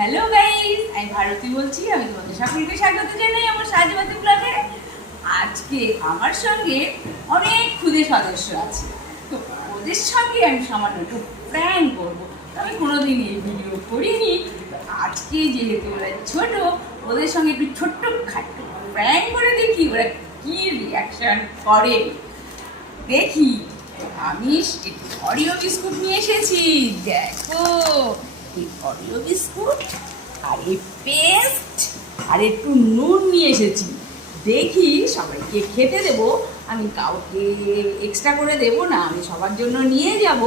Hello guys, আমি ভারতী বলছি। আমি তোমাদের সকলকে স্বাগত জানাই আমার সাজবাতি ব্লগে। আজকে আমার সঙ্গে অনেক ক্ষুদে সদস্য আছে, তো ওদের সঙ্গে আমি সামান্য একটু প্র্যাঙ্ক করবো। আমি কোনোদিন এই ভিডিও করিনি, তো আজকে যেহেতু ওরা ছোট, ওদের সঙ্গে একটু ছোট্ট খাট্ট প্র্যাঙ্ক করে দেখি ওরা কি রিয়াকশন করে। দেখি, আমি অরিও বিস্কুট নিয়ে এসেছি। দেখো, এই অরিও বিস্কুট আর এই পেস্ট আর একটু নুন নিয়ে এসেছি। দেখি সবাইকে খেতে দেবো, আমি কাউকে এক্সট্রা করে দেবো না, আমি সবার জন্য নিয়ে যাব।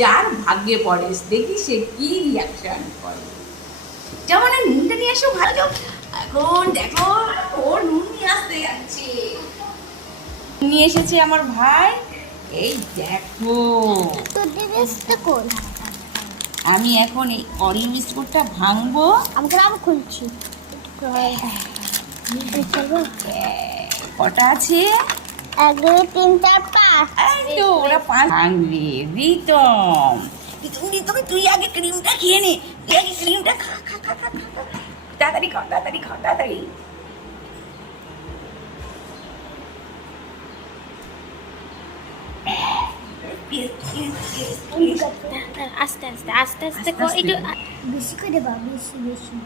যার ভাগ্যে পড়ে দেখি সে কি রিয়াকশন করে। যেমন নুনটা নিয়ে এসো, ভালো। এখন দেখো, ও নুন নিয়ে আসতে যাচ্ছে। নিয়ে এসেছে আমার ভাই। এই দেখো, আমি এখন এই অরিও বিস্কুটটা ভাঙবো। আমাকে আবার খুলছি। কটা আছে? 1 2 3 4 5। এই তো ওরা 5 ভাঙবে। রিতম, তুই আগে ক্রিমটা খেয়ে নে। তুই আগে ক্রিমটা খা খা খা খা খা। তাড়াতাড়ি খা, তাড়াতাড়ি খা, তাড়াতাড়ি। আস্তে আস্তে আস্তে আস্তে একটু বেশি করে দেবা, বেশি বেশি।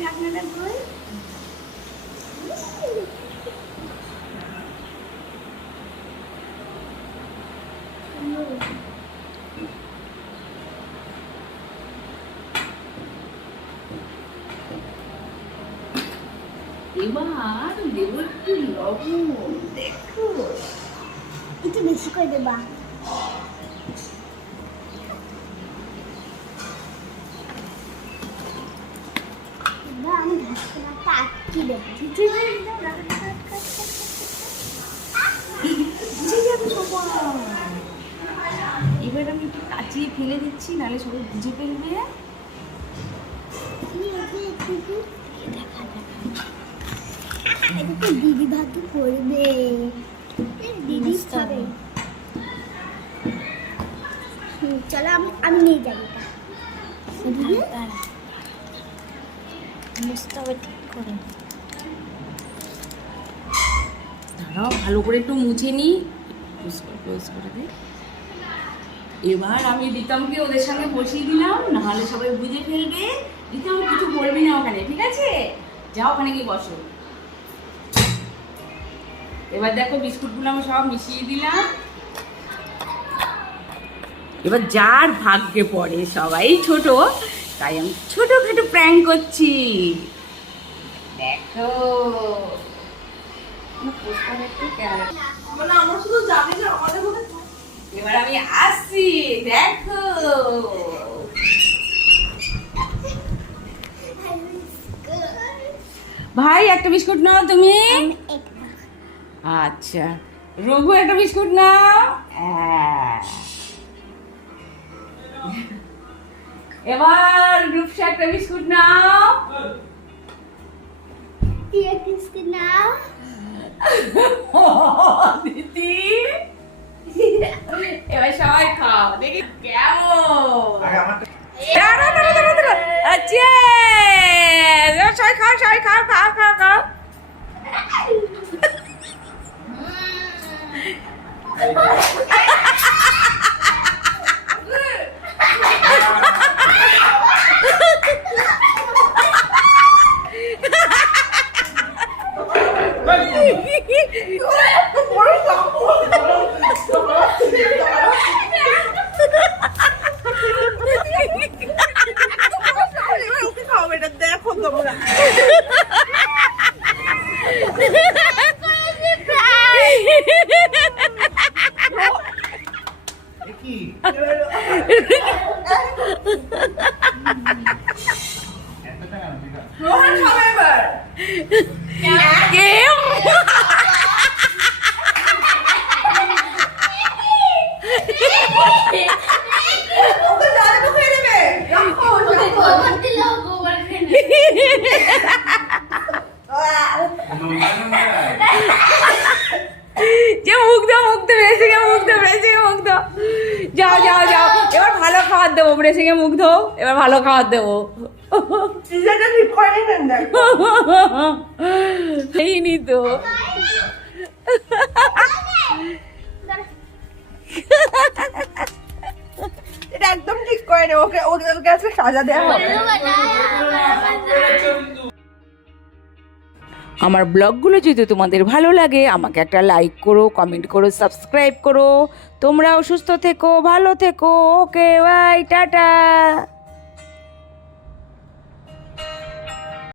ঢাকনাটা ধরে এবার দেবো একটু লবণ। দেখো, একটু বেশি করে দেবা। আমি ঢাকনাটা আটকে দেবো। এবার আমি একটু কাচিয়ে ফেলে দিচ্ছি, নাহলে সবাই বুঝে ফেলবে। দিদি ভাগ্যে করবে, দিদি খাবে। চলো আমি নিয়ে যাবো। দাঁড়াও, ভালো করে একটু মুছে নিই। ক্লোজ করে দে। এবার আমি রিতমকে ওদের সঙ্গে বসিয়ে দিলাম, নাহলে সবাই বুঝে ফেলবে। রিতম কিছু বলবি না ওখানে, ঠিক আছে? যাও ওখানে গিয়ে বসো। এবার দেখো, বিস্কুটগুলো আমি সব মিশিয়ে দিলাম। এবার যার ভাগ্যে পড়ে, সবাই ছোট, তাই আমি ছোটখাটো প্র্যাঙ্ক করছি। দেখো, এবার আমি আসছি, দেখো। ভাই একটা বিস্কুট নাও তুমি। আচ্ছা, রঘু একটা বিস্কুট নাও। এবার রূপসা একটা বিস্কুট নাও। দিদি, এবার সবাই খাও, দেখি কেমন। আচ্ছা, সবাই খাও, সবাই খাও, খাও খাও খাও। দেখো তোমরা, রোহন খাবে এবার। কেউ ওকে জাদু খেয়ে দেবে। রাখো, রাখো। মুখ দাও ব্রেসিংয়ে মুখ দাও যাও যাও যাও এবার ভালো খাবার দেবো ব্রেসিংয়ে মুখ দাও এবার ভালো খাবার দেবো সিজারটা ঠিক করে নেন দেখো এইনি তো এটা একদম ঠিক করে নে ওকে ওকে আজকে সাজা দেওয়া হবে আমার ব্লগগুলো যদি তোমাদের ভালো লাগে আমাকে একটা লাইক করো কমেন্ট করো সাবস্ক্রাইব করো তোমরাও সুস্থ থেকো ভালো থেকো ওকে বাই টাটা